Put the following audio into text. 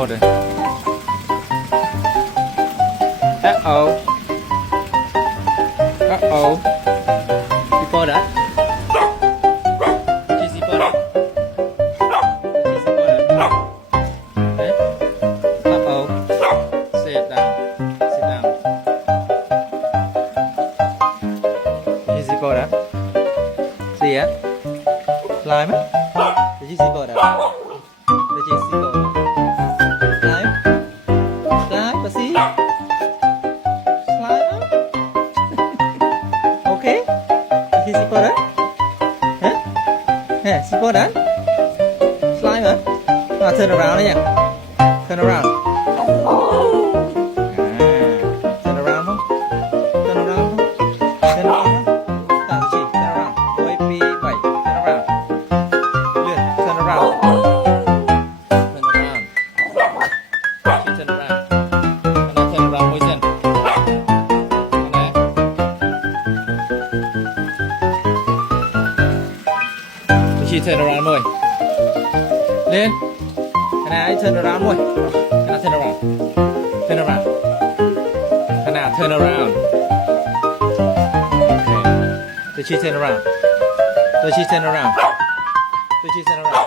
spot it. Uh-oh. Uh-oh. You spot that? Did you see spot that? Did you see spot that? Eh? Uh-oh. Sit down. Sit down. Did you see spot that? See it? Slime it? Did you see spot that? Did you see spot that? Slime? Slime? But see? Slime up? Okay? Did you see spot that? Huh? Yeah, see spot that? Slime hả? Turn around đấy nhỉ? Turn around. Turn around không? Turn around không? Turn around không? Tao chỉ turn around. Đôi pi bảy. Turn around. Lượn. Turn around. Turn around. Chỉ turn around. Haná turn around môi chân. Haná. Chỉ turn around môi. Lên. Haná ấy turn around môi. Haná turn around. Turn around. Haná turn around. Okay. Does she turn around? Does she turn around? Does she turn around?